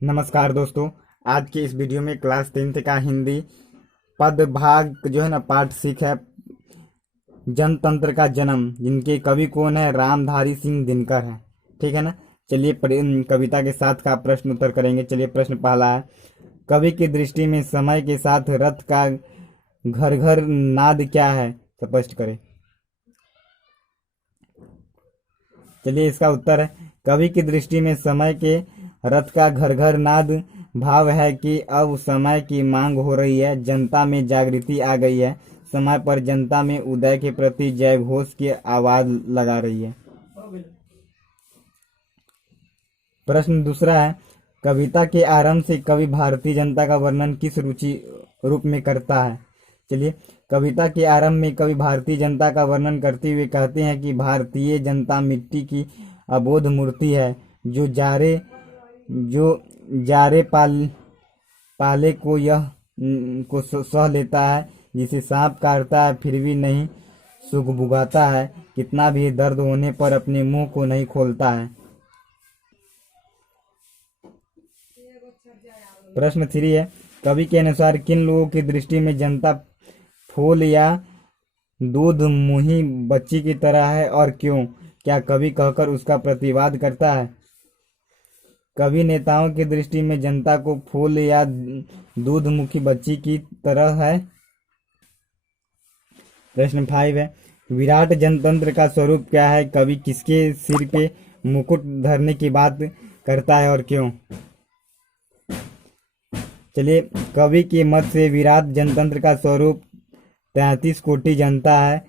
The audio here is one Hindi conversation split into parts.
नमस्कार दोस्तों। आज के इस वीडियो में क्लास 10th का हिंदी पद भाग जो है ना पाठ 6 है, जनतंत्र का जन्म, जिनके कवि कौन है? रामधारी सिंह दिनकर है। ठीक है ना। चलिए कविता के साथ का प्रश्न उत्तर करेंगे। चलिए प्रश्न पहला है, कवि की दृष्टि में समय के साथ रथ का घर घर नाद क्या है? स्पष्ट करें। चलिए इसका उत्तर है, कवि की दृष्टि में समय के रथ का घर घर नाद भाव है कि अब समय की मांग हो रही है, जनता में जागृति आ गई है, समय पर जनता में उदय के प्रति जय घोष की आवाज लगा रही है। प्रश्न दूसरा है, कविता के आरंभ से कवि भारतीय जनता का वर्णन किस रुचि रूप में करता है? चलिए, कविता के आरंभ में कवि भारतीय जनता का वर्णन करते हुए कहते हैं कि भारतीय जनता मिट्टी की अबोध मूर्ति है, जो जारे पाले को सह लेता है, जिसे सांप काटता है फिर भी नहीं सुगबुगाता है, कितना भी दर्द होने पर अपने मुंह को नहीं खोलता है। प्रश्न 3 है, कवि के अनुसार किन लोगों की दृष्टि में जनता फूल या दूध मुही बच्ची की तरह है और क्यों? क्या कवि कहकर उसका प्रतिवाद करता है? कवि नेताओं की दृष्टि में जनता को फूल या दूधमुखी बच्ची की तरह है। प्रश्न 5 है, विराट जनतंत्र का स्वरूप क्या है? कवि किसके सिर पे मुकुट धरने की बात करता है और क्यों? चलिए, कवि के मत से विराट जनतंत्र का स्वरूप 33 कोटि जनता है।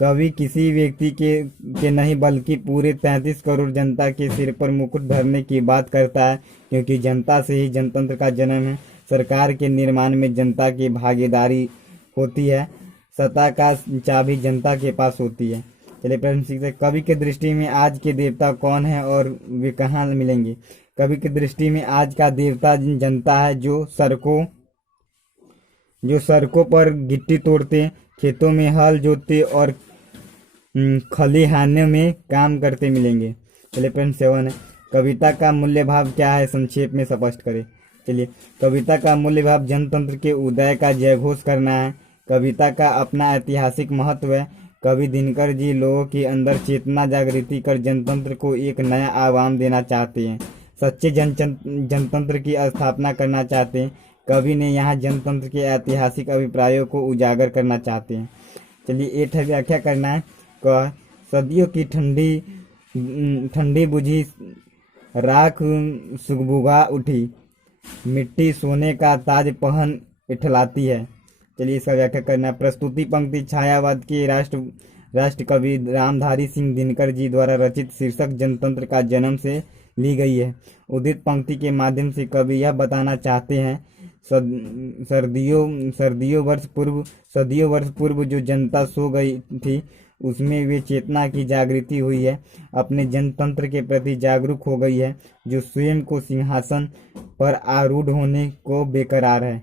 कवि किसी व्यक्ति के नहीं बल्कि पूरे 33 करोड़ जनता के सिर पर मुकुट धरने की बात करता है, क्योंकि जनता से ही जनतंत्र का जन्म है। सरकार के निर्माण में जनता की भागीदारी होती है, सत्ता का चाबी जनता के पास होती है। चलिए प्रश्न 6 है, कवि की दृष्टि में आज के देवता कौन है और वे कहाँ मिलेंगे? कवि की दृष्टि में आज का देवता जनता है, जो सड़कों पर गिट्टी तोड़ते, खेतों में हल जोतते और खलिहानों में काम करते मिलेंगे। चलिए प्रश्न 7 है, कविता का मूल्य भाव क्या है? संक्षेप में स्पष्ट करें। चलिए, कविता का मूल्य भाव जनतंत्र के उदय का जयघोष करना है। कविता का अपना ऐतिहासिक महत्व है। कवि दिनकर जी लोगों के अंदर चेतना जागृति कर जनतंत्र को एक नया आयाम देना चाहते हैं, सच्चे जनतंत्र की स्थापना करना चाहते हैं। कवि ने यहाँ जनतंत्र के ऐतिहासिक अभिप्रायों को उजागर करना चाहते हैं। चलिए 8 है, व्याख्या करना है। सदियों की ठंडी बुझी राख सुगबुगा उठी, मिट्टी सोने का ताज पहन इठलाती है। चलिए इसका व्याख्या करना है। प्रस्तुति पंक्ति छायावाद के राष्ट्र कवि रामधारी सिंह दिनकर जी द्वारा रचित शीर्षक जनतंत्र का जन्म से ली गई है। उदित पंक्ति के माध्यम से कवि यह बताना चाहते हैं, सदियों वर्ष पूर्व जो जनता सो गई थी, उसमें वे चेतना की जागृति हुई है, अपने जनतंत्र के प्रति जागरूक हो गई है, जो स्वयं को सिंहासन पर आरूढ़ होने को बेकरार है।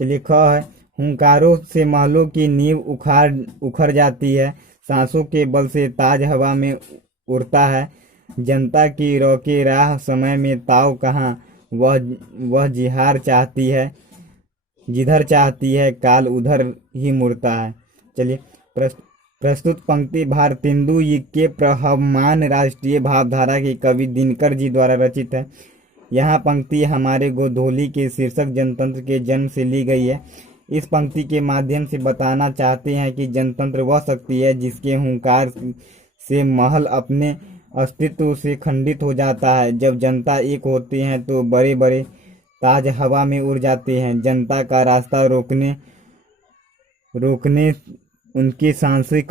चलिए ख है, हुंकारों से महलों की नींव उखड़ जाती है, सांसों के बल से ताज हवा में उड़ता है, जनता की रोके राह समय में ताव कहाँ, वह जिहार चाहती है, जिधर चाहती है काल उधर ही मुड़ता है। चलिए प्रस्तुत पंक्ति भारतेंदु के प्रवहमान राष्ट्रीय भावधारा के कवि दिनकर जी द्वारा रचित है। यह पंक्ति हमारे गोधोली के शीर्षक जनतंत्र के जन्म से ली गई है। इस पंक्ति के माध्यम से बताना चाहते हैं कि जनतंत्र वह शक्ति है जिसके हुंकार से महल अपने अस्तित्व से खंडित हो जाता है। जब जनता एक होती है तो बड़े बड़े ताज हवा में उड़ जाते हैं। जनता का रास्ता रोकने उनकी सांसें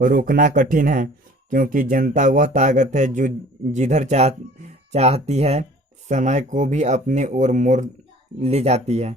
रोकना कठिन है, क्योंकि जनता वह ताकत है जो जिधर चाहती है समय को भी अपने ओर मोड़ ले जाती है।